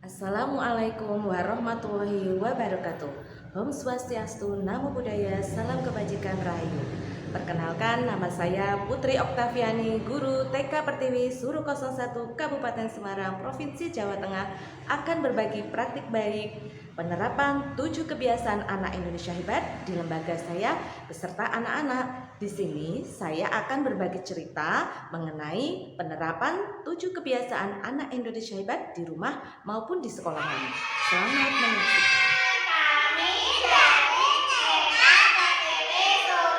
Assalamualaikum warahmatullahi wabarakatuh. Om Swastiastu, Namo Buddhaya, Salam Kebajikan Rahayu. Perkenalkan, nama saya Putri Oktaviani, Guru TK Pertiwi Suruh 01 Kabupaten Semarang, Provinsi Jawa Tengah, akan berbagi praktik baik penerapan 7 kebiasaan anak Indonesia hebat di lembaga saya beserta anak-anak. Di sini saya akan berbagi cerita mengenai penerapan 7 kebiasaan anak Indonesia hebat di rumah maupun di sekolahan. Selamat menyaksikan. Kami dari TK Pertiwi Suruh.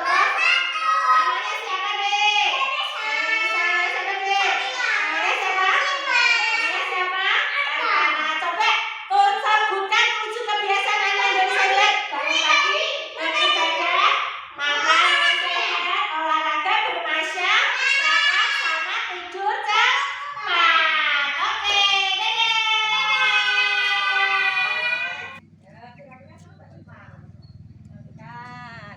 Namanya siapa, Dek? Siapa, Dek? Namanya siapa? Namanya siapa? Nah, coba Kun sebutkan 7 kebiasaan anak Indonesia hebat. Bangun pagi, beribadah, makan sehat, olahraga, bermasyarakat, sama tidur cepat. Oke, dadah.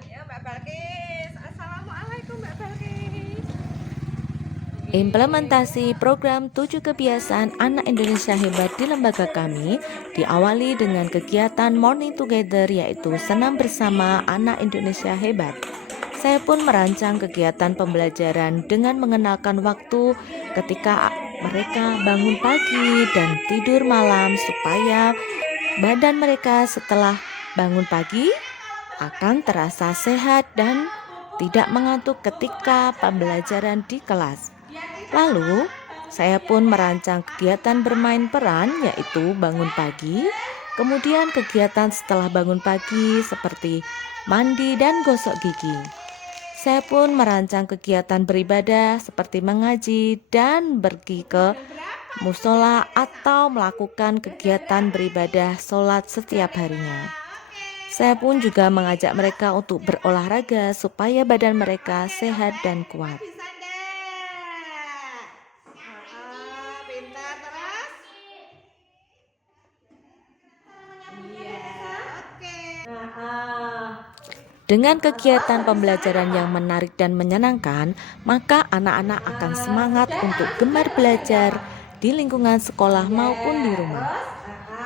Ya, Mbak Balkis. Assalamualaikum, Mbak Balkis. Implementasi program 7 kebiasaan anak Indonesia hebat di lembaga kami diawali dengan kegiatan Morning Together, yaitu senam bersama anak Indonesia hebat. Saya pun merancang kegiatan pembelajaran dengan mengenalkan waktu ketika mereka bangun pagi dan tidur malam supaya badan mereka setelah bangun pagi akan terasa sehat dan tidak mengantuk ketika pembelajaran di kelas. Lalu, saya pun merancang kegiatan bermain peran, yaitu bangun pagi, kemudian kegiatan setelah bangun pagi seperti mandi dan gosok gigi. Saya pun merancang kegiatan beribadah seperti mengaji dan pergi ke musola atau melakukan kegiatan beribadah sholat setiap harinya. Saya pun juga mengajak mereka untuk berolahraga supaya badan mereka sehat dan kuat. Bisa enggak? Pintar terus. Iya, oke. Dengan kegiatan pembelajaran yang menarik dan menyenangkan, maka anak-anak akan semangat untuk gemar belajar di lingkungan sekolah maupun di rumah.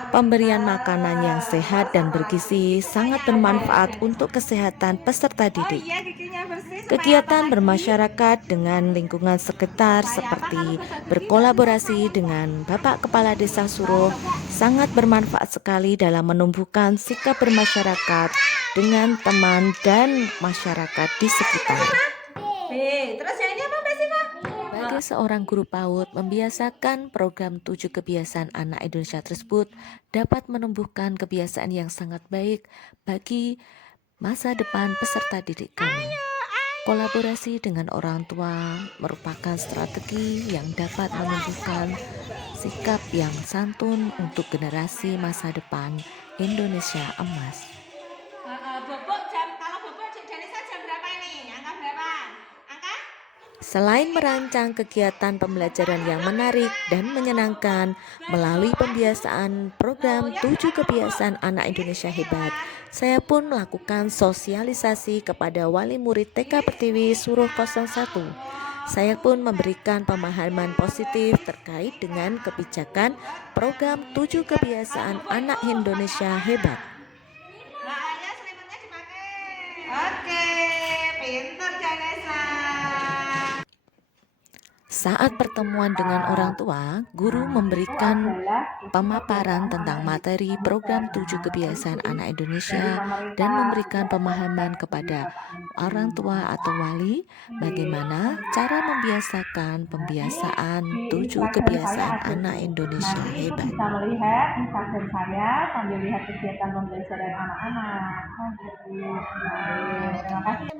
Pemberian makanan yang sehat dan bergizi sangat bermanfaat untuk kesehatan peserta didik. Iya, giginya bersih. Kegiatan bermasyarakat dengan lingkungan sekitar seperti berkolaborasi dengan Bapak Kepala Desa Suruh sangat bermanfaat sekali dalam menumbuhkan sikap bermasyarakat dengan teman dan masyarakat di sekitar. Terus yang ini apa, Mbak Siva? Sebagai seorang guru PAUD, membiasakan program 7 kebiasaan anak Indonesia tersebut dapat menumbuhkan kebiasaan yang sangat baik bagi masa depan peserta didik kami. Kolaborasi dengan orang tua merupakan strategi yang dapat menumbuhkan sikap yang santun untuk generasi masa depan Indonesia emas. Kalau Bobo Cik Danisa jam berapa ini? Angka berapa? Angka? Selain merancang kegiatan pembelajaran yang menarik dan menyenangkan melalui pembiasaan program 7 kebiasaan anak Indonesia hebat, saya pun melakukan sosialisasi kepada wali murid TK Pertiwi Suruh 01. Saya pun memberikan pemahaman positif terkait dengan kebijakan program 7 kebiasaan anak Indonesia hebat. Nah, ayo selimutnya dipakai. Oke, pintar Danisa. Saat pertemuan dengan orang tua, guru memberikan pemaparan tentang materi program 7 kebiasaan anak Indonesia dan memberikan pemahaman kepada orang tua atau wali bagaimana cara membiasakan pembiasaan 7 kebiasaan anak Indonesia hebat. Bisa melihat Instagram saya sambil lihat kegiatan pembelajaran anak-anak. Terima kasih.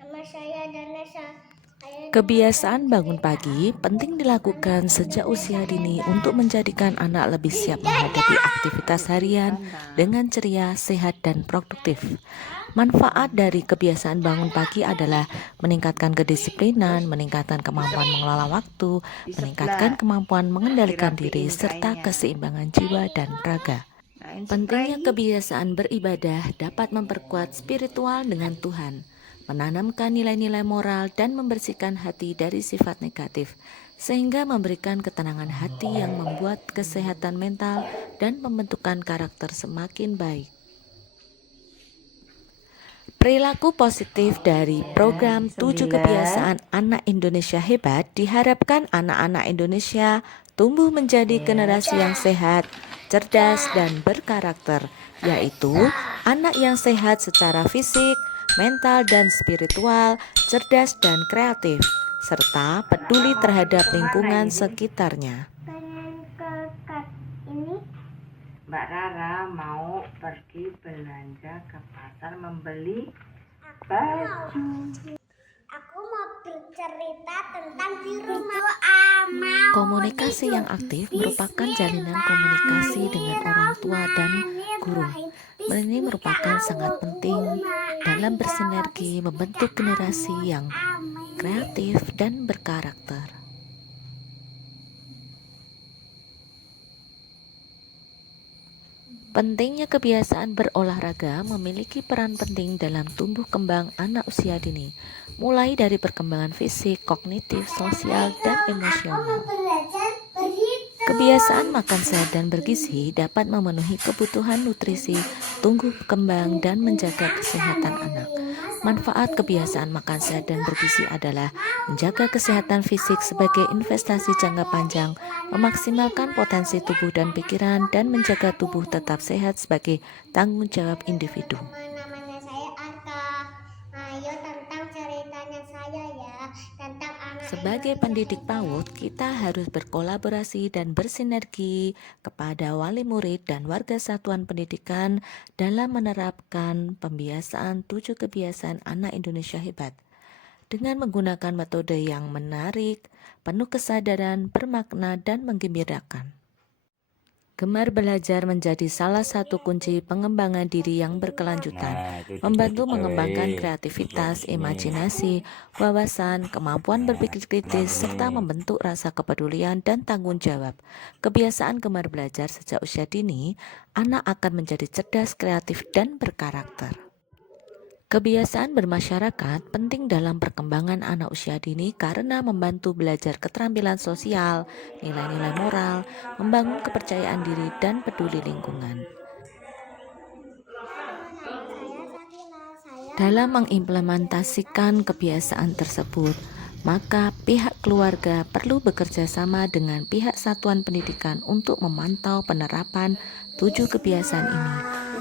Nama saya Danesa. Kebiasaan bangun pagi penting dilakukan sejak usia dini untuk menjadikan anak lebih siap menghadapi aktivitas harian dengan ceria, sehat, dan produktif. Manfaat dari kebiasaan bangun pagi adalah meningkatkan kedisiplinan, meningkatkan kemampuan mengelola waktu, meningkatkan kemampuan mengendalikan diri, serta keseimbangan jiwa dan raga. Pentingnya kebiasaan beribadah dapat memperkuat spiritual dengan Tuhan, menanamkan nilai-nilai moral dan membersihkan hati dari sifat negatif, sehingga memberikan ketenangan hati yang membuat kesehatan mental dan pembentukan karakter semakin baik. Perilaku positif dari program 7 Kebiasaan Anak Indonesia Hebat diharapkan anak-anak Indonesia tumbuh menjadi generasi yang sehat, cerdas, dan berkarakter, yaitu anak yang sehat secara fisik, mental, dan spiritual, cerdas dan kreatif, serta peduli terhadap lingkungan sekitarnya. Pengen ke ini. Mbak Rara mau pergi belanja ke pasar membeli baju. Aku mau bercerita tentang di rumah amal. Komunikasi yang aktif merupakan jalinan komunikasi dengan orang tua dan guru. Ini merupakan sangat penting dalam bersinergi membentuk generasi yang kreatif dan berkarakter. Pentingnya kebiasaan berolahraga memiliki peran penting dalam tumbuh kembang anak usia dini, mulai dari perkembangan fisik, kognitif, sosial, dan emosional. Kebiasaan makan sehat dan bergizi dapat memenuhi kebutuhan nutrisi, tumbuh kembang, dan menjaga kesehatan anak. Manfaat kebiasaan makan sehat dan bergizi adalah menjaga kesehatan fisik sebagai investasi jangka panjang, memaksimalkan potensi tubuh dan pikiran, dan menjaga tubuh tetap sehat sebagai tanggung jawab individu. Namanya saya Arka. Ayo tentang ceritanya saya ya, tentang anak Sebagai pendidik PAUD, kita harus berkolaborasi dan bersinergi kepada wali murid dan warga satuan pendidikan dalam menerapkan pembiasaan 7 kebiasaan anak Indonesia hebat dengan menggunakan metode yang menarik, penuh kesadaran, bermakna, dan menggembirakan. Gemar belajar menjadi salah satu kunci pengembangan diri yang berkelanjutan, membantu mengembangkan kreativitas, imajinasi, wawasan, kemampuan berpikir kritis, serta membentuk rasa kepedulian dan tanggung jawab. Kebiasaan gemar belajar sejak usia dini, anak akan menjadi cerdas, kreatif, dan berkarakter. Kebiasaan bermasyarakat penting dalam perkembangan anak usia dini karena membantu belajar keterampilan sosial, nilai-nilai moral, membangun kepercayaan diri, dan peduli lingkungan. Dalam mengimplementasikan kebiasaan tersebut, maka pihak keluarga perlu bekerja sama dengan pihak satuan pendidikan untuk memantau penerapan 7 kebiasaan ini,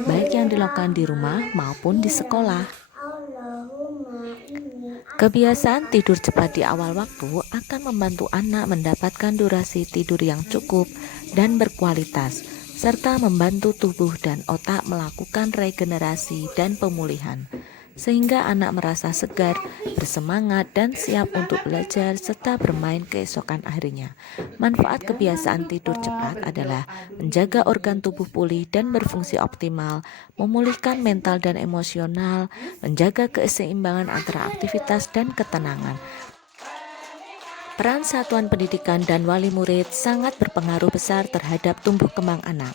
baik yang dilakukan di rumah maupun di sekolah. Kebiasaan tidur cepat di awal waktu akan membantu anak mendapatkan durasi tidur yang cukup dan berkualitas, serta membantu tubuh dan otak melakukan regenerasi dan pemulihan, sehingga anak merasa segar, bersemangat, dan siap untuk belajar serta bermain keesokan harinya. Manfaat kebiasaan tidur cepat adalah menjaga organ tubuh pulih dan berfungsi optimal, memulihkan mental dan emosional, menjaga keseimbangan antara aktivitas dan ketenangan. Peran satuan pendidikan dan wali murid sangat berpengaruh besar terhadap tumbuh kembang anak.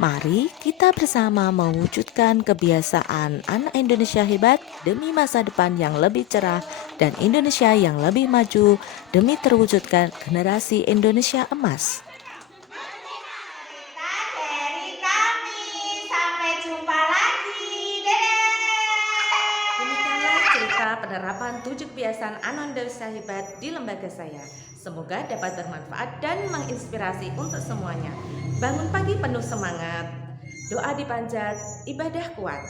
Mari kita bersama mewujudkan kebiasaan anak Indonesia hebat demi masa depan yang lebih cerah dan Indonesia yang lebih maju demi terwujudkan generasi Indonesia emas. dari kami. Sampai jumpa lagi. Dadah. Demikianlah cerita penerapan 7 kebiasaan anak Indonesia hebat di lembaga saya. Semoga dapat bermanfaat dan menginspirasi untuk semuanya. Bangun pagi penuh semangat, doa dipanjat, ibadah kuat.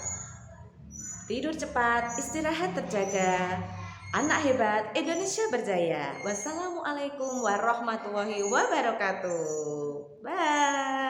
Tidur cepat, istirahat terjaga. Anak hebat, Indonesia berjaya. Wassalamualaikum warahmatullahi wabarakatuh. Bye.